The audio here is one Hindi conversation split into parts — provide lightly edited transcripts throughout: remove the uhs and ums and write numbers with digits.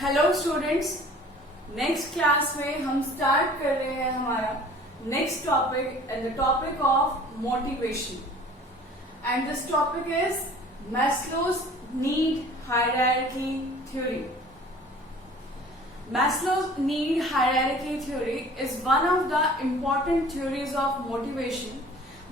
हेलो स्टूडेंट्स, नेक्स्ट क्लास में हम स्टार्ट कर रहे हैं हमारा next topic and the topic of motivation and this topic is Maslow's need hierarchy theory. Maslow's need hierarchy theory is one of the important theories of motivation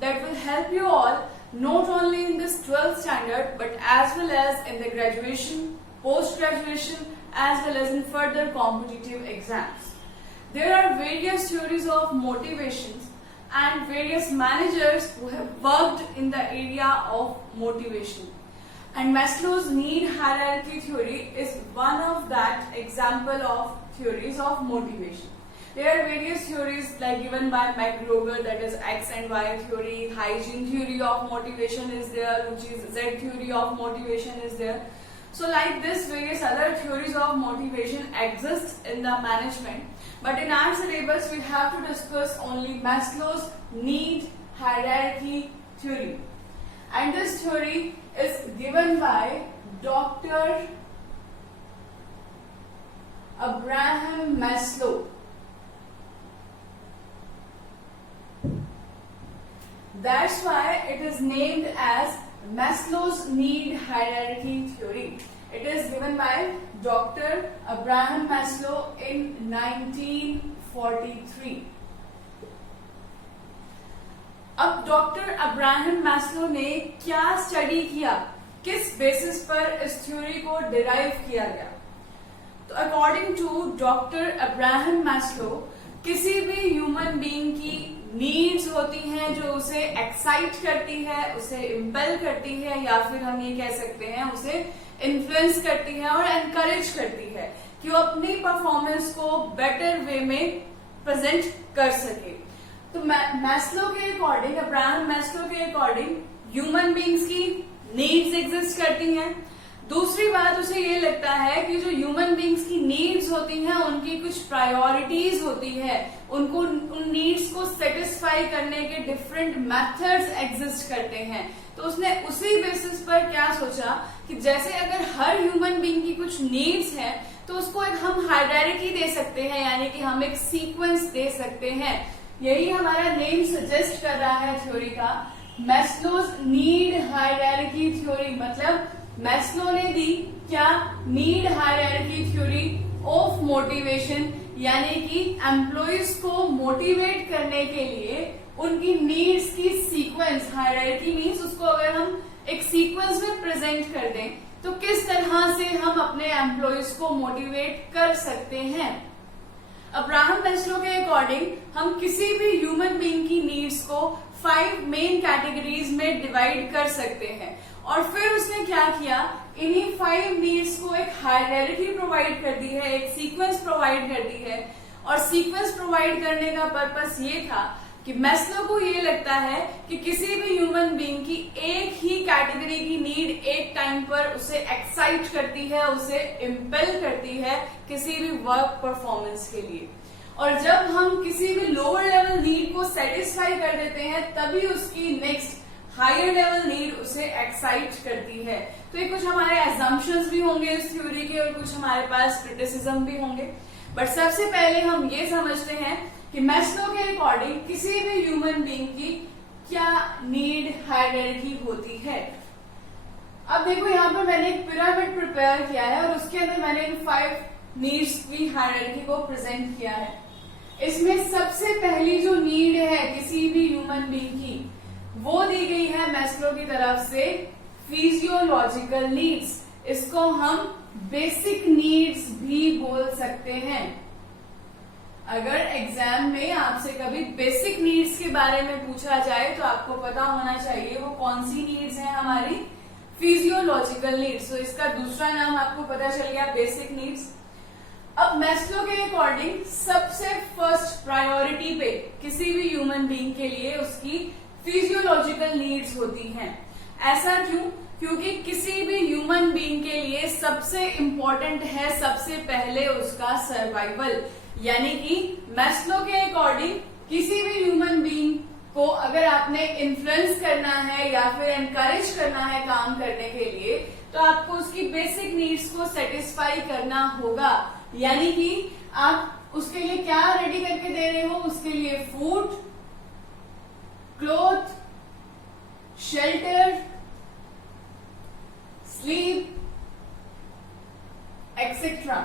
that will help you all not only in this 12th standard but as well as in the graduation, post-graduation as well as in further competitive exams. There are various theories of motivations and various managers who have worked in the area of motivation. And Maslow's need hierarchy theory is one of that example of theories of motivation. There are various theories like given by McGregor, that is X and Y theory, hygiene theory of motivation is there, which is Z theory of motivation is there. So like this, various other theories of motivation exist in the management. But in our syllabus, we have to discuss only Maslow's need hierarchy theory. And this theory is given by Dr. Abraham Maslow. That's why it is named as Maslow's need hierarchy theory. It is given by Dr. Abraham Maslow in 1943. अब डॉक्टर अब्राहम मैस्लो ने क्या स्टडी किया, किस बेसिस पर इस थ्योरी को डिराइव किया गया? तो according to doctor Abraham Maslow, किसी भी ह्यूमन बीइंग की नीड्स होती हैं जो उसे एक्साइट करती है, उसे इम्पेल करती है, या फिर हम ये कह सकते हैं उसे इन्फ्लुएंस करती है और एनकरेज करती है कि वो अपनी परफॉर्मेंस को बेटर वे में प्रेजेंट कर सके. तो मैस्लो के अकॉर्डिंग, अब्राहम मैस्लो के अकॉर्डिंग ह्यूमन बीइंग्स की नीड्स एग्जिस्ट करती हैं. दूसरी बात, उसे ये लगता है कि जो ह्यूमन बीइंग्स की नीड्स होती हैं उनकी कुछ प्रायोरिटीज होती है, उनको उन नीड्स को सेटिस्फाई करने के डिफरेंट मेथड्स एग्जिस्ट करते हैं. तो उसने उसी बेसिस पर क्या सोचा कि जैसे अगर हर ह्यूमन बीइंग की कुछ नीड्स है तो उसको एक हम हायरार्की दे सकते हैं, यानी कि हम एक सीक्वेंस दे सकते हैं. यही हमारा नेम सजेस्ट कर रहा है थ्योरी का, मैस्लोज नीड हायरार्की थ्योरी. मतलब मैस्लो ने दी क्या? Need hierarchy theory of motivation, यानी कि एम्प्लॉइज को मोटिवेट करने के लिए उनकी नीड्स की सीक्वेंस. हायरार्की मीन्स उसको अगर हम एक सीक्वेंस में प्रेजेंट कर दें तो किस तरह से हम अपने एम्प्लॉइज को मोटिवेट कर सकते हैं. अब्राहम मैस्लो के अकॉर्डिंग हम किसी भी ह्यूमन बीइंग की नीड्स को 5 मेन कैटेगरीज में डिवाइड कर सकते हैं. और फिर उसने क्या किया, इन्हीं 5 नीड्स को एक हायरार्की प्रोवाइड कर दी है, एक सीक्वेंस प्रोवाइड कर दी है. और सीक्वेंस प्रोवाइड करने का पर्पस ये था कि मैस्लो को ये लगता है कि किसी भी ह्यूमन बीइंग की एक ही कैटेगरी की नीड एक टाइम पर उसे एक्साइट करती है, उसे इम्पेल करती है किसी भी वर्क परफॉर्मेंस के लिए. और जब हम किसी भी लोअर लेवल नीड को सेटिस्फाई कर देते हैं तभी उसकी नेक्स्ट हायर लेवल नीड उसे एक्साइट करती है. तो ये कुछ हमारे एजम्पशंस भी होंगे इस थ्योरी के और कुछ हमारे पास क्रिटिसिज्म भी होंगे. बट सबसे पहले हम ये समझते हैं कि मैस्लो के अकॉर्डिंग किसी भी ह्यूमन बीइंग की क्या नीड हायरार्की होती है. अब देखो यहाँ पर मैंने एक पिरामिड प्रिपेयर किया है और उसके अंदर मैंने इन 5 नीड्स की हायरार्की को प्रेजेंट किया है. इसमें सबसे पहली जो नीड है किसी भी ह्यूमन बीइंग की, वो दी गई है मैस्लो की तरफ से फिजियोलॉजिकल नीड्स. इसको हम बेसिक नीड्स भी बोल सकते हैं. अगर एग्जाम में आपसे कभी बेसिक नीड्स के बारे में पूछा जाए तो आपको पता होना चाहिए वो कौन सी नीड्स हैं, हमारी फिजियोलॉजिकल नीड्स. तो इसका दूसरा नाम आपको पता चल गया, बेसिक नीड्स. अब मैस्लो के अकॉर्डिंग सबसे फर्स्ट प्रायोरिटी पे किसी भी ह्यूमन बीइंग के लिए उसकी फिजियोलॉजिकल नीड्स होती हैं. ऐसा क्यों? क्योंकि किसी भी ह्यूमन बीइंग के लिए सबसे इम्पोर्टेंट है सबसे पहले उसका सर्वाइवल. यानी कि मैस्लो के अकॉर्डिंग किसी भी ह्यूमन बीइंग को अगर आपने इन्फ्लुएंस करना है या फिर एनकरेज करना है काम करने के लिए, तो आपको उसकी बेसिक नीड्स को सेटिस्फाई करना होगा। यानी कि आप उसके लिए क्या रेडी करके दे रहे हो, उसके लिए food, cloth, shelter, sleep etcetera.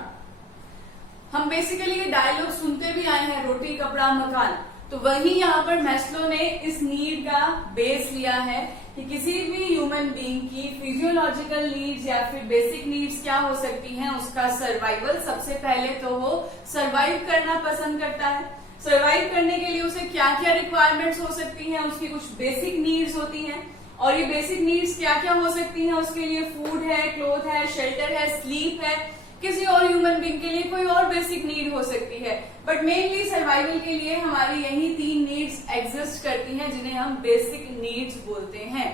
हम बेसिकली ये डायलॉग सुनते भी आए हैं, रोटी कपड़ा मकान। तो वही यहाँ पर मैस्लो ने इस नीड का बेस लिया है कि किसी भी ह्यूमन बीइंग की फिजियोलॉजिकल नीड्स या फिर बेसिक नीड्स क्या हो सकती हैं, उसका सर्वाइवल। सबसे पहले तो वो सर्वाइव करना पसंद करता है। सर्वाइव करने के लिए उसे क्या क्या रिक्वायरमेंट्स हो सकती हैं, उसकी कुछ बेसिक नीड्स होती हैं। और ये बेसिक नीड्स क्या क्या हो सकती हैं, उसके लिए फूड है, क्लोथ है, शेल्टर है, स्लीप है। किसी और ह्यूमन बीइंग के लिए कोई और बेसिक नीड हो सकती है, बट मेनली सर्वाइवल के लिए हमारी यही 3 नीड्स एग्जिस्ट करती हैं, जिन्हें हम बेसिक नीड्स बोलते हैं।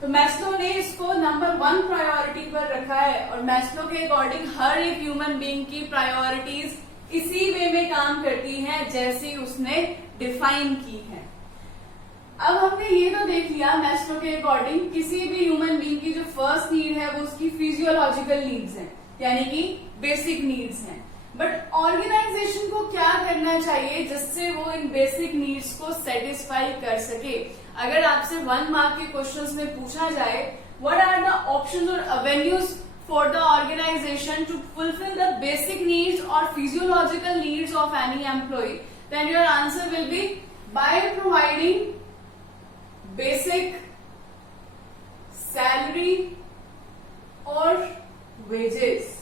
तो मैस्लो ने इसको नंबर 1 प्रायोरिटी पर रखा है, और मैस्लो के अकॉर्डिंग हर एक ह्यूमन बीइंग की प्रायोरिटीज इसी वे में काम करती हैं जैसी उसने डिफाइन की है। अब हमने ये तो देख लिया मैस्लो के अकॉर्डिंग किसी भी ह्यूमन बीइंग की जो फर्स्ट नीड है वो उसकी फिजियोलॉजिकल नीड्स है, यानी कि बेसिक नीड्स हैं। बट ऑर्गेनाइजेशन को क्या करना चाहिए जिससे वो इन बेसिक नीड्स को सेटिस्फाई कर सके। अगर आपसे 1 मार्क के क्वेश्चंस में पूछा जाए व्हाट आर द ऑप्शंस और avenues for the organisation to fulfil the basic needs और physiological needs of any employ, then your answer will be by providing basic salary और वेजेस।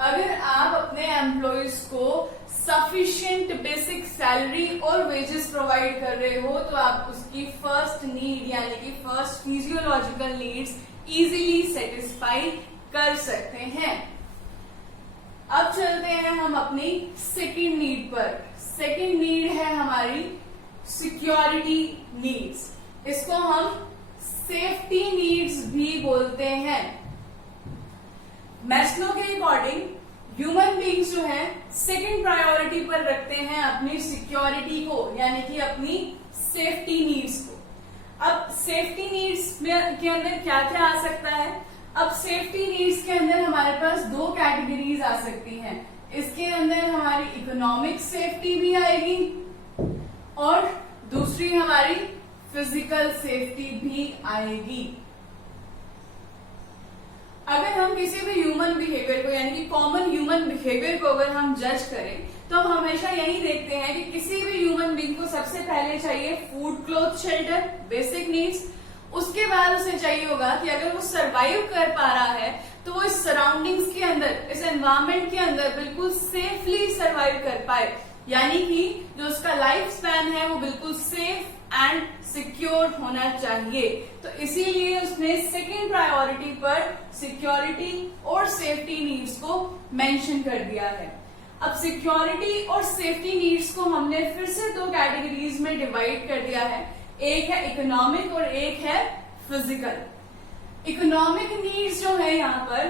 अगर आप अपने एम्प्लॉयज को सफिशिएंट बेसिक सैलरी और वेजेस प्रोवाइड कर रहे हो तो आप उसकी फर्स्ट नीड यानी कि first physiological needs easily satisfy कर सकते हैं। अब चलते हैं हम अपनी सेकंड नीड पर। सेकंड नीड है हमारी सिक्योरिटी नीड्स। इसको हम सेफ्टी नीड्स भी बोलते हैं। मैस्लो के अकॉर्डिंग ह्यूमन बीइंग्स जो है सेकंड प्रायोरिटी पर रखते हैं अपनी सिक्योरिटी को, यानी कि अपनी सेफ्टी नीड्स को। अब सेफ्टी नीड्स में के अंदर क्या क्या आ सकता है? अब सेफ्टी नीड्स के अंदर हमारे पास 2 कैटेगरीज आ सकती हैं। इसके अंदर हमारी इकोनॉमिक सेफ्टी भी आएगी और दूसरी हमारी फिजिकल सेफ्टी भी आएगी। अगर हम किसी भी ह्यूमन बिहेवियर को यानी कि कॉमन ह्यूमन बिहेवियर को अगर हम जज करें तो हम हमेशा यही देखते हैं कि किसी भी ह्यूमन बीइंग को सबसे पहले चाहिए food, cloth, shelter, basic needs. उसके बाद उसे चाहिए होगा कि अगर वो सरवाइव कर पा रहा है तो वो इस सराउंडिंग्स के अंदर, इस एनवायरमेंट के अंदर बिल्कुल सेफली सरवाइव कर पाए, यानी कि जो उसका लाइफ स्पैन है वो बिल्कुल सेफ एंड सिक्योर होना चाहिए। तो इसीलिए उसने सेकंड प्रायोरिटी पर सिक्योरिटी और सेफ्टी नीड्स को मेंशन कर दिया है। अब सिक्योरिटी और सेफ्टी नीड्स को हमने फिर से 2 कैटेगरीज में डिवाइड कर दिया है। एक है इकोनॉमिक और एक है फिजिकल। इकोनॉमिक नीड्स जो है यहाँ पर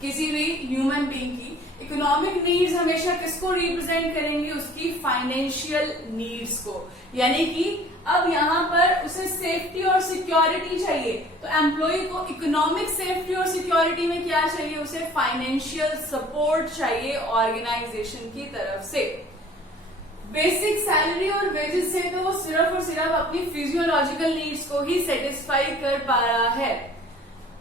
किसी भी ह्यूमन बीइंग की इकोनॉमिक नीड्स हमेशा किसको रिप्रेजेंट करेंगे? उसकी फाइनेंशियल नीड्स को। यानी कि अब यहाँ पर उसे सेफ्टी और सिक्योरिटी चाहिए, तो एम्प्लॉय को इकोनॉमिक सेफ्टी और सिक्योरिटी में क्या चाहिए? उसे फाइनेंशियल सपोर्ट चाहिए ऑर्गेनाइजेशन की तरफ से। बेसिक सैलरी और वेजेस से तो वो सिर्फ और सिर्फ अपनी फिजियोलॉजिकल नीड्स को ही सेटिस्फाई कर पा रहा है।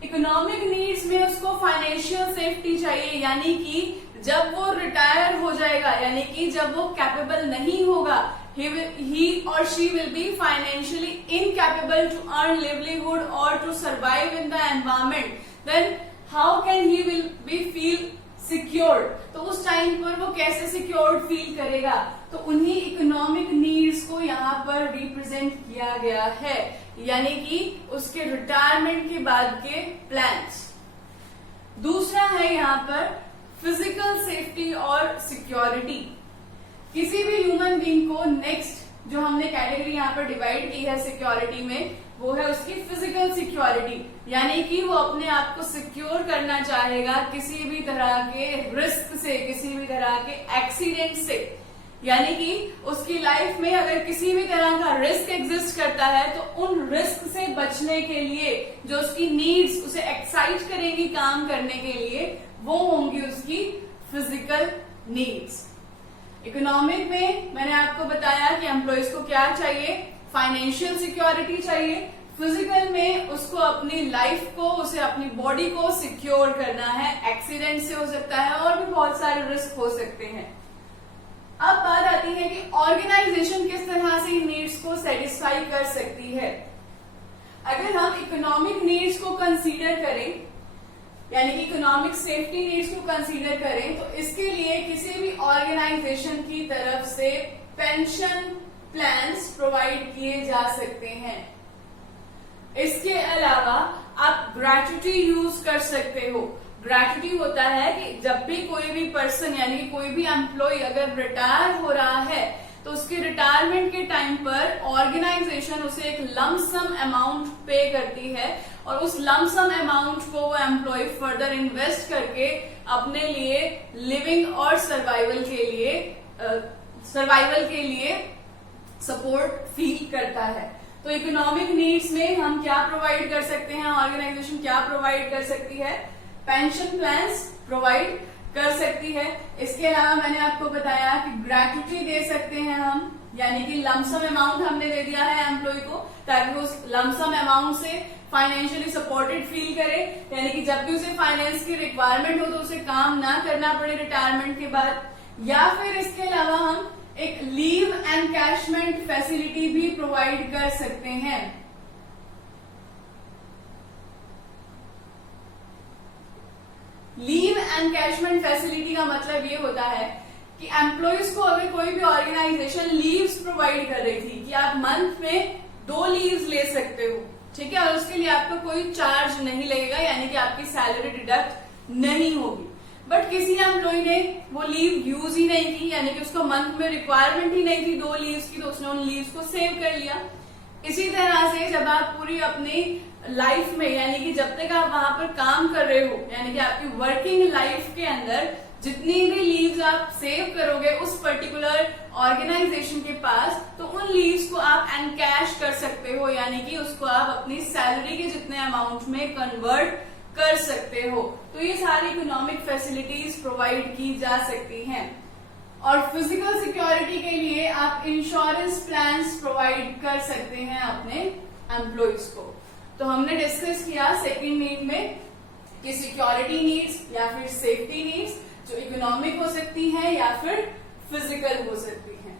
इकोनॉमिक नीड्स में उसको फाइनेंशियल सेफ्टी चाहिए, यानी कि जब वो रिटायर हो जाएगा, यानी कि जब वो कैपेबल नहीं होगा, he or she will be financially incapable to earn livelihood or to survive in the environment, then how can he will be feel secured? तो उस टाइम पर वो कैसे सिक्योर्ड फील करेगा? तो उन्हीं इकोनॉमिक नीड्स को यहाँ पर रिप्रेजेंट किया गया है, यानी कि उसके रिटायरमेंट के बाद के प्लान्स। दूसरा है यहाँ पर फिजिकल सेफ्टी और सिक्योरिटी। किसी भी ह्यूमन बीइंग को नेक्स्ट जो हमने कैटेगरी यहाँ पर डिवाइड की है सिक्योरिटी में, वो है उसकी फिजिकल सिक्योरिटी, यानी कि वो अपने आप को सिक्योर करना चाहेगा किसी भी तरह के रिस्क से, किसी भी तरह के एक्सीडेंट से। यानी कि उसकी लाइफ में अगर किसी भी तरह का रिस्क एग्जिस्ट करता है तो उन रिस्क से बचने के लिए जो उसकी नीड्स उसे एक्साइट करेंगी काम करने के लिए, वो होंगी उसकी फिजिकल नीड्स। इकोनॉमिक में मैंने आपको बताया कि एम्प्लॉयज को क्या चाहिए, फाइनेंशियल सिक्योरिटी चाहिए। फिजिकल में उसको अपनी लाइफ को, उसे अपनी बॉडी को सिक्योर करना है, एक्सीडेंट से हो सकता है और भी बहुत सारे रिस्क हो सकते हैं। अब बात आती है कि ऑर्गेनाइजेशन किस तरह से इन नीड्स को सेटिस्फाई कर सकती है। अगर हम इकोनॉमिक नीड्स को कंसीडर करें, यानी कि इकोनॉमिक सेफ्टी नीड्स को कंसीडर करें, तो इसके लिए किसी भी ऑर्गेनाइजेशन की तरफ से पेंशन प्लान्स प्रोवाइड किए जा सकते हैं। इसके अलावा आप ग्रेच्युटी यूज कर सकते हो। ग्रेच्युटी होता है कि जब भी कोई भी पर्सन यानी कि कोई भी एम्प्लॉय अगर रिटायर हो रहा है तो उसके रिटायरमेंट के टाइम पर ऑर्गेनाइजेशन उसे एक लंप सम अमाउंट पे करती है और उस लंप सम अमाउंट को वो एम्प्लॉय फर्दर इन्वेस्ट करके अपने लिए लिविंग और सर्वाइवल के लिए सपोर्ट फील करता है। तो इकोनॉमिक नीड्स में हम क्या प्रोवाइड कर सकते हैं, ऑर्गेनाइजेशन क्या प्रोवाइड कर सकती है, पेंशन प्लान्स प्रोवाइड कर सकती है। इसके अलावा मैंने आपको बताया कि ग्रेच्युटी दे सकते हैं हम, यानी कि लमसम अमाउंट हमने दे दिया है एम्प्लॉय को ताकि उस लमसम अमाउंट से फाइनेंशियली सपोर्टेड फील करे, यानी कि जब भी उसे फाइनेंस की रिक्वायरमेंट हो तो उसे काम ना करना पड़े रिटायरमेंट के बाद। या फिर इसके अलावा हम एक लीव एनकैशमेंट फैसिलिटी भी प्रोवाइड कर सकते हैं। लीव एनकैशमेंट फैसिलिटी का मतलब ये होता है कि एम्प्लॉयज को अगर कोई भी ऑर्गेनाइजेशन लीव्स प्रोवाइड कर रही थी कि आप मंथ में 2 लीव्स ले सकते हो, ठीक है, और उसके लिए आपका कोई चार्ज नहीं लगेगा, यानी कि आपकी सैलरी डिडक्ट नहीं होगी। बट किसी एम्प्लॉय ने वो लीव यूज ही नहीं की, यानी कि उसको मंथ में रिक्वायरमेंट ही नहीं थी 2 लीव्स की, तो उसने उन लीव्स को सेव कर लिया। इसी तरह से जब आप पूरी अपनी लाइफ में, यानी कि जब तक आप वहां पर काम कर रहे हो, यानी कि आपकी वर्किंग लाइफ के अंदर जितनी भी लीव्स आप सेव करोगे उस पर्टिकुलर ऑर्गेनाइजेशन के पास, तो उन लीव्स को आप एनकैश कर सकते हो, यानी कि उसको आप अपनी सैलरी के जितने अमाउंट में कन्वर्ट कर सकते हो। तो ये सारी इकोनॉमिक फैसिलिटीज प्रोवाइड की जा सकती हैं। और फिजिकल सिक्योरिटी के लिए आप इंश्योरेंस प्लान्स प्रोवाइड कर सकते हैं अपने एम्प्लॉयज को। तो हमने डिस्कस किया सेकंड नीड में कि सिक्योरिटी नीड्स या फिर सेफ्टी नीड्स जो इकोनॉमिक हो सकती हैं या फिर फिजिकल हो सकती हैं।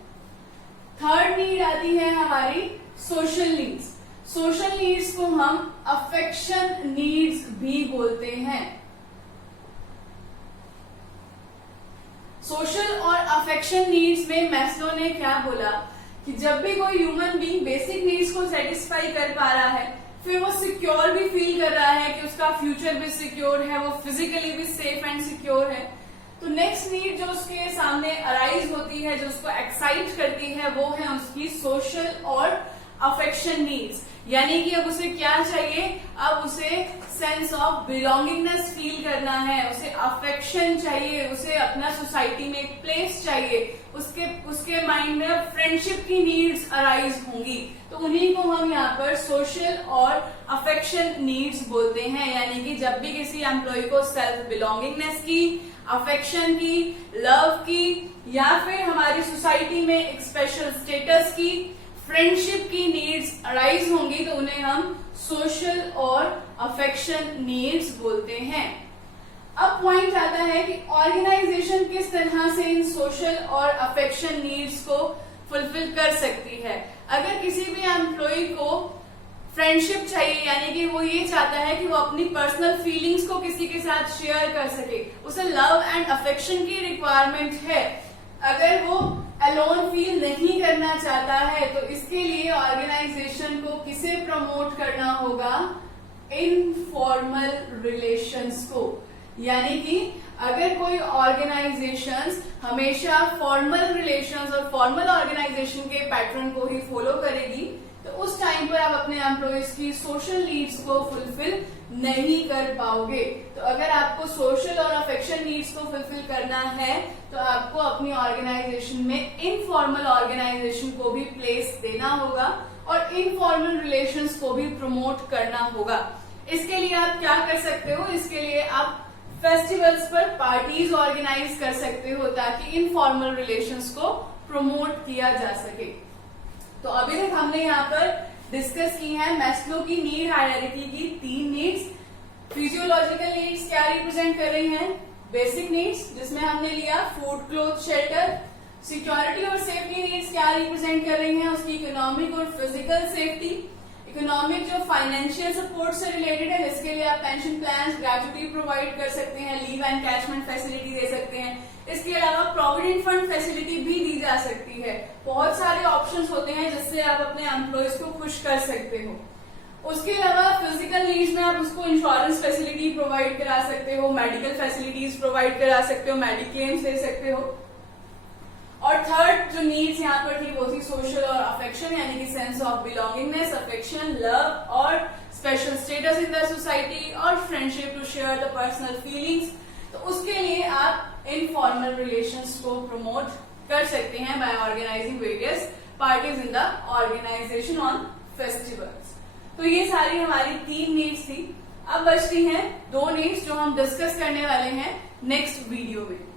थर्ड नीड आती है हमारी सोशल नीड्स। सोशल नीड्स को हम अफेक्शन नीड्स भी बोलते हैं। सोशल और अफेक्शन नीड्स में मैस्लो ने क्या बोला कि जब भी कोई ह्यूमन बीइंग बेसिक नीड्स को सेटिस्फाई कर पा रहा है, फिर वो सिक्योर भी फील कर रहा है कि उसका फ्यूचर भी सिक्योर है, वो फिजिकली भी सेफ एंड सिक्योर है, तो नेक्स्ट नीड जो उसके सामने अराइज होती है, जो उसको एक्साइट करती है, वो है उसकी सोशल और अफेक्शन नीड्स। यानी कि अब उसे क्या चाहिए, अब उसे सेंस ऑफ बिलोंगिंगनेस फील करना है, उसे अफेक्शन चाहिए, उसे अपना सोसाइटी में एक प्लेस चाहिए, उसके माइंड में अब फ्रेंडशिप की नीड्स अराइज होंगी। तो उन्हीं को हम यहाँ पर सोशल और अफेक्शन नीड्स बोलते हैं। यानी कि जब भी किसी एम्प्लॉय को सेल्फ बिलोंगिंगनेस की, अफेक्शन की, लव की या फिर हमारी सोसाइटी में एक स्पेशल स्टेटस की, फ्रेंडशिप की नीड्स अराइज होंगी, तो उन्हें हम सोशल और अफेक्शन नीड्स बोलते हैं। अब पॉइंट आता है कि ऑर्गेनाइजेशन किस तरह से इन सोशल और अफेक्शन नीड्स को फुलफिल कर सकती है। अगर किसी भी एम्प्लॉय को फ्रेंडशिप चाहिए, यानी कि वो ये चाहता है कि वो अपनी पर्सनल फीलिंग्स को किसी के साथ शेयर कर सके, उसे लव एंड अफेक्शन की रिक्वायरमेंट है, अगर वो अलोन फील नहीं करना चाहता है, तो इसके लिए ऑर्गेनाइजेशन को किसे प्रमोट करना होगा, इनफॉर्मल रिलेशंस को। यानी कि अगर कोई ऑर्गेनाइजेशंस हमेशा फॉर्मल रिलेशंस और फॉर्मल ऑर्गेनाइजेशन के पैटर्न को ही फॉलो करेगी, तो उस टाइम पर आप अपने एम्प्लॉयज की सोशल नीड्स को फुलफिल नहीं कर पाओगे। तो अगर आपको सोशल और अफेक्शन नीड्स को फुलफिल करना है तो आपको अपनी ऑर्गेनाइजेशन में इनफॉर्मल ऑर्गेनाइजेशन को भी प्लेस देना होगा और इनफॉर्मल रिलेशंस को भी प्रमोट करना होगा। इसके लिए आप क्या कर सकते हो, इसके लिए आप फेस्टिवल्स पर पार्टीज ऑर्गेनाइज कर सकते हो ताकि इनफॉर्मल रिलेशंस को प्रमोट किया जा सके। तो अभी तक हमने यहाँ पर डिस्कस की है मैस्लो की नीड हायरार्की की 3 नीड्स। फिजियोलॉजिकल नीड्स क्या रिप्रेजेंट कर रही हैं? बेसिक नीड्स, जिसमें हमने लिया फूड, क्लोथ, शेल्टर। सिक्योरिटी और सेफ्टी नीड्स क्या रिप्रेजेंट कर रही हैं? उसकी इकोनॉमिक और फिजिकल सेफ्टी। इकोनॉमिक जो फाइनेंशियल सपोर्ट से रिलेटेड है, जिसके लिए आप पेंशन प्लान, ग्रेजुटी प्रोवाइड कर सकते हैं, लीव एंड कैशमेंट फैसिलिटी दे सकते हैं। इसके अलावा प्रोविडेंट फंड फैसिलिटी भी दी जा सकती है। बहुत सारे ऑप्शंस होते हैं जिससे आप अपने एम्प्लॉयज को खुश कर सकते हो। उसके अलावा फिजिकल नीड्स में आप उसको इंश्योरेंस फैसिलिटी प्रोवाइड करा सकते हो, मेडिकल फैसिलिटीज प्रोवाइड करा सकते हो, मेडिक्लेम्स दे सकते हो। और थर्ड जो नीड्स यहाँ पर थी वो थी सोशल और अफेक्शन, यानी कि sense of belongingness, affection, love और special status in the society और friendship to share the personal feelings. तो उसके लिए आप इनफॉर्मल रिलेशंस को प्रमोट कर सकते हैं by organising various parties in the organisation on festivals. तो ये सारी हमारी 3 नीड्स थी। अब बचती हैं 2 नीड्स जो हम डिस्कस करने वाले हैं नेक्स्ट वीडियो में।